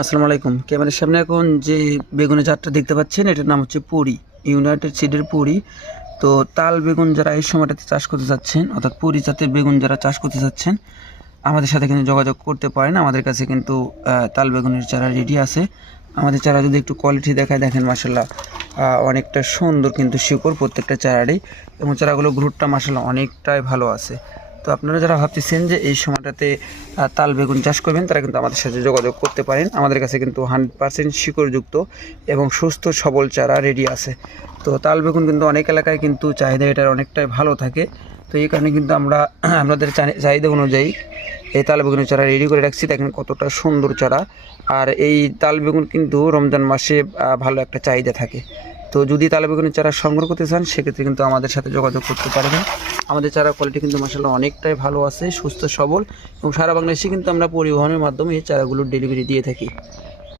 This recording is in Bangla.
আসসালামু আলাইকুম। ক্যামেরার সামনে এখন যে বেগুনের জাতটা দেখতে পাচ্ছেন, এটার নাম হচ্ছে পুরি ইউনাইটেড সিডের পুরি। তো তাল বেগুন যারা এই সময়টাতে চাষ করতে যাচ্ছেন অর্থাৎ পুরি জাতের বেগুন যারা চাষ করতে যাচ্ছেন আমাদের সাথে কিন্তু যোগাযোগ করতে পারেন। আমাদের কাছে কিন্তু তাল বেগুনের চারা রেডি আছে। আমাদের চারা যদি একটু কোয়ালিটি দেখায়, দেখেন মাসাল্লাহ অনেকটা সুন্দর কিন্তু শিকড় প্রত্যেকটা চারারই। এবং চারাগুলো গ্রুটটা মাসাল্লাহ অনেকটাই ভালো আছে। তো আপনারা যারা ভাবতেছেন যে এই সময়টাতে তাল বেগুন চাষ করবেন, তারা কিন্তু আমাদের সাথে যোগাযোগ করতে পারেন। আমাদের কাছে কিন্তু হান্ড্রেড পার্সেন্ট শিকড়যুক্ত এবং সুস্থ, সবল চারা রেডি আছে। তো তাল বেগুন কিন্তু অনেক এলাকায় কিন্তু চাহিদা এটার অনেকটাই ভালো থাকে। তো এই কারণে কিন্তু আমরা, আমাদের চাহিদা অনুযায়ী এই তাল বেগুনের চারা রেডি করে রাখছি। দেখেন কতটা সুন্দর চারা। আর এই তাল বেগুন কিন্তু রমজান মাসে ভালো একটা চাহিদা থাকে। তো যদি তালা বেগুনের চারা সংগ্রহ করতে চান, সেক্ষেত্রে কিন্তু আমাদের সাথে যোগাযোগ করতে পারবেন। আমাদের চারা কোয়ালিটি কিন্তু মাসাল্লাহ অনেকটাই ভালো আছে, সুস্থ সবল এবং সারা বাংলাদেশে কিন্তু আমরা পরিবহনের মাধ্যমে এই চারাগুলোর ডেলিভারি দিয়ে থাকি।